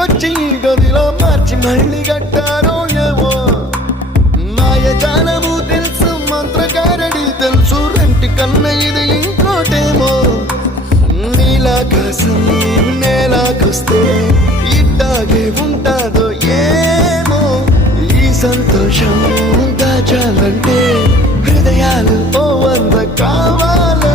ఇంటికొచ్చి గదిలో మార్చి మళ్ళీ కట్టారో ఏమో మాయజాలము తెలుసు మంత్రకారడి తెలుసు రెంటి కన్న ఇది ఇంకోటేమో నీలాకాశం నేలాకొస్తే ఇట్టాగే ఉంటాదో ఏమో ఈ సంతోషం దాచాలంటే హృదయాలు ఓ వంద కావాలి